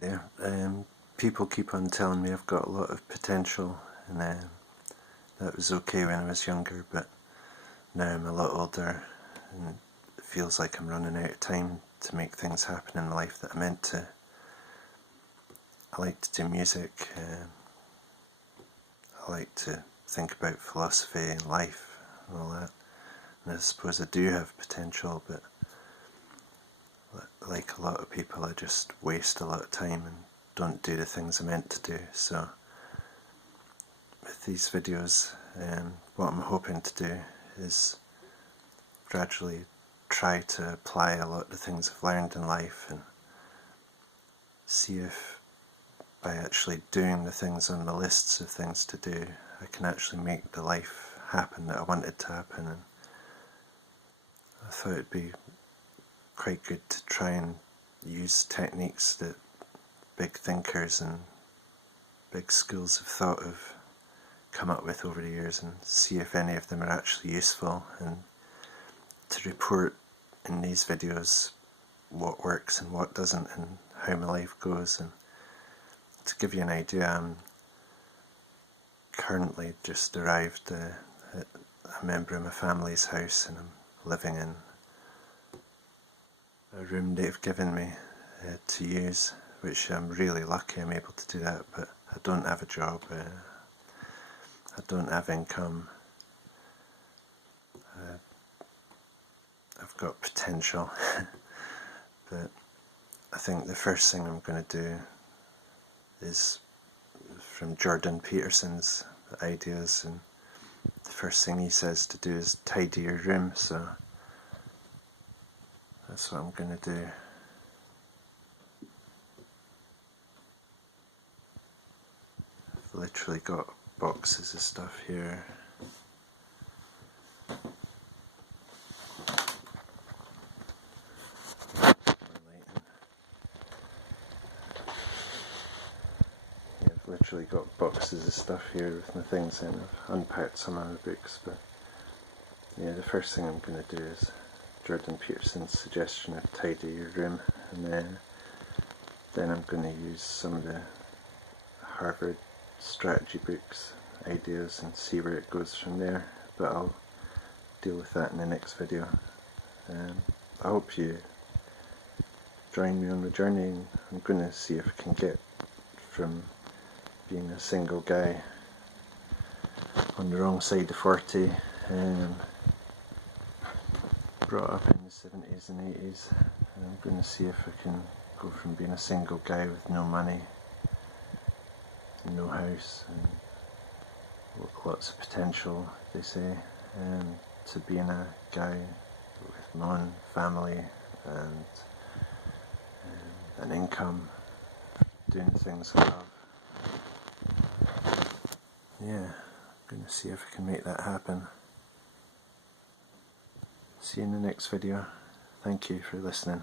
there. People keep on telling me I've got a lot of potential, and that was okay when I was younger, but now I'm a lot older and it feels like I'm running out of time to make things happen in my life that I meant to. I like to do music, I like to think about philosophy and life and all that, and I suppose I do have potential, but like a lot of people, I just waste a lot of time and don't do the things I meant to do. So with these videos, what I'm hoping to do is gradually try to apply a lot of the things I've learned in life and see if by actually doing the things on the lists of things to do, I can actually make the life happen that I wanted to happen. And I thought it'd be quite good to try and use techniques that big thinkers and big schools of thought have come up with over the years and see if any of them are actually useful, and to report in these videos what works and what doesn't and how my life goes. And to give you an idea, I'm currently just arrived at a member of my family's house, and I'm living in a room they've given me to use, which I'm really lucky I'm able to do that, but I don't have a job, I don't have income, I've got potential, but I think the first thing I'm going to do is from Jordan Peterson's ideas, and the first thing he says to do is tidy your room, so that's what I'm going to do. I've literally got boxes of stuff here. Yeah, I've literally got boxes of stuff here with my things in. I've unpacked some of the books, but yeah, the first thing I'm going to do is Jordan Peterson's suggestion of tidy your room, and then I'm going to use some of the Harvard strategy books ideas and see where it goes from there, but I'll deal with that in the next video. I hope you join me on the journey, and I'm going to see if I can get from being a single guy on the wrong side of 40, brought up in the 70s and 80s, and I'm going to see if I can go from being a single guy with no money, no house, and lots of potential, they say, to being a guy with my own family and an income, doing things I love. Yeah, I'm going to see if I can make that happen. See you in the next video. Thank you for listening.